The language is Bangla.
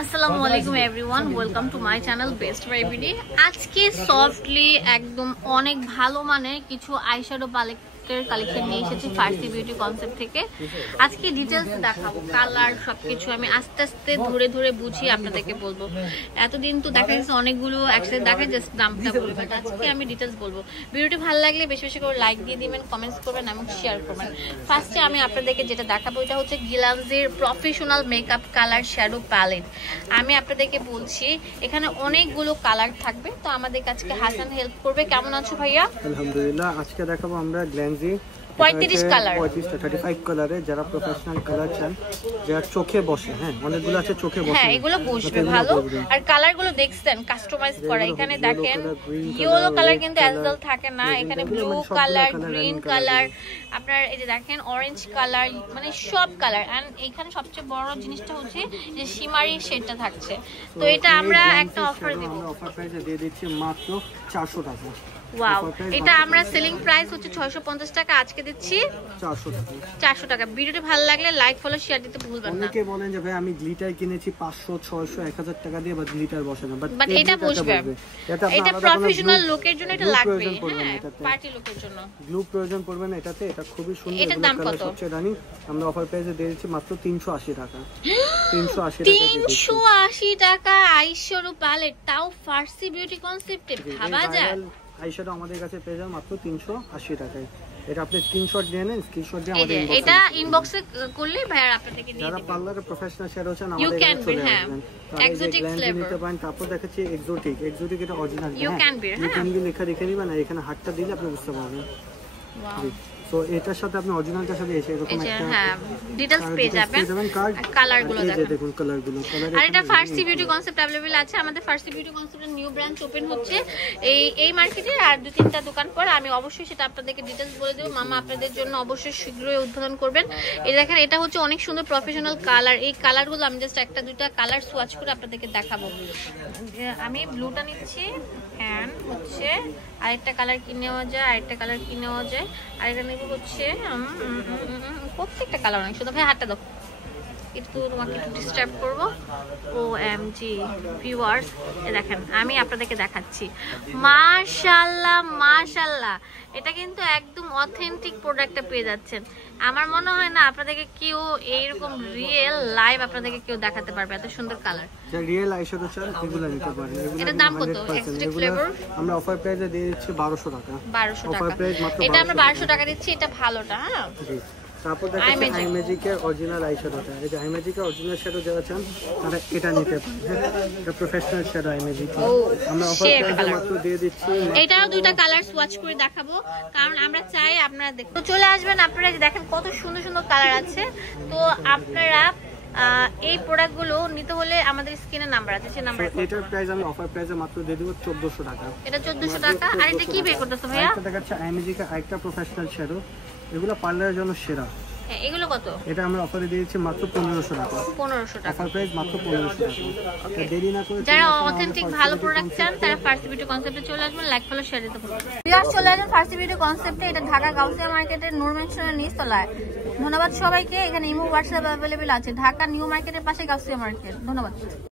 আসসালামু আলাইকুম everyone, welcome to my channel best by everyday. আজকে সফটলি একদম অনেক ভালো মানের কিছু আইশ্যাডো প্যালেটের কালেকশন নিয়ে এসেছি ফার্সি বিউটি কনসেপ্ট থেকে। আজকে ডিটেলস দেখাবো, কালার সবকিছু আমি আস্তে আস্তে ধরে ধরে বুঝিয়ে আপনাদেরকে বলবো। এতদিন তো দেখা যাচ্ছে অনেকগুলো একসাথে দেখা জাস্ট দামটা বলবো, আজকে আমি ডিটেলস বলবো। ভিডিওটি ভালো লাগলে বেশি বেশি করে লাইক দিয়ে দিবেন, কমেন্টস করবেন এবং শেয়ার করবেন। ফার্স্টে আমি আপনাদেরকে যেটা দেখাবো এটা হচ্ছে গিলান্সের professional makeup colour shadow palette. আমি আপনাদেরকে বলছি এখানে অনেকগুলো কালার থাকবে, তো আমাদের কাছে হাসান হেল্প করবে। কেমন আছো ভাইয়া? আলহামদুলিল্লাহ। আজকে দেখাবো আমরা গ্ল্যান্সি 35 কালার, 35 কালারে, যারা প্রফেশনাল কালার চান, যারা চোখে বসে। হ্যাঁ, অনেকগুলো আছে চোখে বসে। হ্যাঁ, এগুলো বসবে ভালো। আর কালারগুলো দেখছেন কাস্টমাইজ করা। এখানে দেখেন ইয়েলো কালার কিন্তু অ্যাজল থাকে না, এখানে ব্লু কালার, গ্রিন কালার, আপনার এই যে দেখেন অরেঞ্জ কালার, মানে সব কালার। এন্ড এখানে সবচেয়ে বড় জিনিসটা হচ্ছে যে শিমারি শেডটা থাকছে। তো এটা আমরা একটা অফার দেব, অফার প্রাইসে দিয়ে দিচ্ছি মাত্র 400 টাকা। ওয়াও, এটা আমরা সেলিং প্রাইস হচ্ছে 650 টাকা, আজকে দিচ্ছি 400 টাকা। 400 টাকা। ভিডিওটি ভালো লাগলে লাইক ফলো শেয়ার দিতে ভুলবেন না। অনেকে বলেন যে ভাই আমি গ্লিটার কিনেছি 500 600 1000 টাকা দিয়ে, বাট গ্লিটার বসে না। বাট এটা বসবে, এটা প্রফেশনাল লোকের জন্য এটা লাগবে। হ্যাঁ, পার্টি লোকের জন্য গ্লু প্রয়োজন পড়বে না এটাতে। এটা খুবই সুন্দর। এটার দাম কত? সবচেয়ে রানিং আমরা অফার প্রাইসে দিয়ে দিচ্ছি মাত্র 380 টাকা। 380 টাকা আইশ্যাডো প্যালেট, তাও ফার্সি বিউটি কনসেপ্টে। ভাবা যায় আইশ্যাডো আমাদের কাছে পেয়ে যান মাত্র 380 টাকায়। এটা আপনি স্ক্রিনশট দিয়ে নেন, স্ক্রিনশট দিয়ে আমাদের এটা ইনবক্সে করলে ভাইয়া আপনাদেরকে দিয়ে যারা দিবেন। পার্লারে প্রফেশনাল শ্যাডো চান আমাদের কাছে চলে আসবেন। এক্সোটিক ফ্লেভার নিতে পারেন। তারপর দেখাচ্ছি এক্সোটিক। এক্সোটিক এটা অরিজিনাল। ইউ ক্যান বি, হ্যাঁ, লেখা দেখে নিবেন, আর এখানে হাতটা দিলে আপনি বুঝতে পারবেন। ওয়াও, সো এটার সাথে আপনি অরিজিনালটার সাথে এসে এরকম একটা হ্যাঁ ডিটেইলস পেয়ে যাবেন। কালারগুলো দেখেন, দেখুন কালারগুলো। আর এটা ফার্সি বিউটি কনসেপ্ট अवेलेबल আছে। আমাদের ফার্সি বিউটি কনসেপ্টের নিউ ব্রাঞ্চ ওপেন হচ্ছে এই মার্কেটে, আর 2-3টা দোকান পর আমি অবশ্যই সেটা আপনাদেরকে ডিটেইলস বলে দেব। মামা আপনাদের জন্য অবশ্যই শীঘ্রই উদ্বোধন করবেন। এই দেখেন, এটা হচ্ছে অনেক সুন্দর প্রফেশনাল কালার। এই কালারগুলো আমি জাস্ট একটা দুইটা কালার সোয়াচ করে আপনাদেরকে দেখাবো। আমি ব্লুটা নিচ্ছি, অ্যান্ড হচ্ছে আরেকটা কালার কি নেওয়া যায়, আরেকটা কালার কি নেওয়া যায়, আর এখানে হচ্ছে প্রত্যেকটা কালার অনেক সুন্দর। ভাই হাতটা দাও, একটু তোমাকে একটু ডিস্টার্ব করবো। OMG ভিউয়ার্স, দেখেন আমি আপনাদেরকে দেখাচ্ছি। মাশাআল্লাহ মাশাআল্লাহ, এটা কিন্তু একদম অথেন্টিক প্রোডাক্টটা পেয়ে যাচ্ছেন। আমার মনে হয় না আপনাদেরকে কেউ এইরকম রিয়েল লাইভ আপনাদেরকে কেউ দেখাতে পারবে, এত সুন্দর কালার। যে রিয়েল আইশ্যাডো চান এগুলো নিতে পারেন। এটার দাম কত? এক্সোটিক ফ্লেভার আমরা অফার প্রাইসে দিয়ে দিচ্ছি 1200 টাকা। 1200 টাকা। অফার প্রাইস মাত্র এটা আমরা 1200 টাকা দিচ্ছি, এটা ভালোটা। হ্যাঁ, জি। তারপর দেখেন আইম্যাজিকের অরিজিনাল আইশ্যাডোটা। এই যে আইম্যাজিকের অরিজিনাল শ্যাডো যারা চান তারা এটা নিতে পারেন। হ্যাঁ, এটা প্রফেশনাল শ্যাডো আইম্যাজিক। আমরা অফার প্রাইসে মাত্র দিয়ে দিচ্ছি। এটাও দুইটা কালার সোয়াচ করে দেখাবো, কারণ আমরা চাই আপনারা দেখুন। তো চলে আসবেন আপনারা, দেখেন কত সুন্দর সুন্দর কালার আছে। তো আপনারা এই প্রোডাক্টগুলো নিতে হলে আমাদের স্ক্রিনে নাম্বার আছে, সেই নাম্বারে। এটার প্রাইস আমি অফার প্রাইসে মাত্র দিয়ে দেব 1400 টাকা। এটা 1400 টাকা। আর এটা কি বের করতেছো ভাইয়া? এটা দেখাচ্ছে আইম্যাজিকের আরেকটা প্রফেশনাল শ্যাডো। এগুলো পার্লারের জন্য সেরা। এগুলো কত? এটা আমরা অফারে দিয়েছি মাত্র 1500 টাকা। 1500 টাকা অফার প্রাইস মাত্র 1500 টাকা। দেরি না করে যারা অথেন্টিক ভালো প্রোডাক্ট চান তারা ফার্সি বিউটি কনসেপ্টে চলে আসবেন, লাইক ফলো শেয়ার দিতে ভুলবেন না। ভিউয়ার্স, চলে আসবেন ফার্সি বিউটি কনসেপ্টে। এটা ঢাকা গাউসিয়া মার্কেটের নূর মেনশনের নিচতলায়। ধন্যবাদ সবাইকে। এখানে ইমো হোয়াটসঅ্যাপ अवेलेबल আছে। ঢাকা নিউ মার্কেটের পাশে গাউসিয়া মার্কেট। ধন্যবাদ।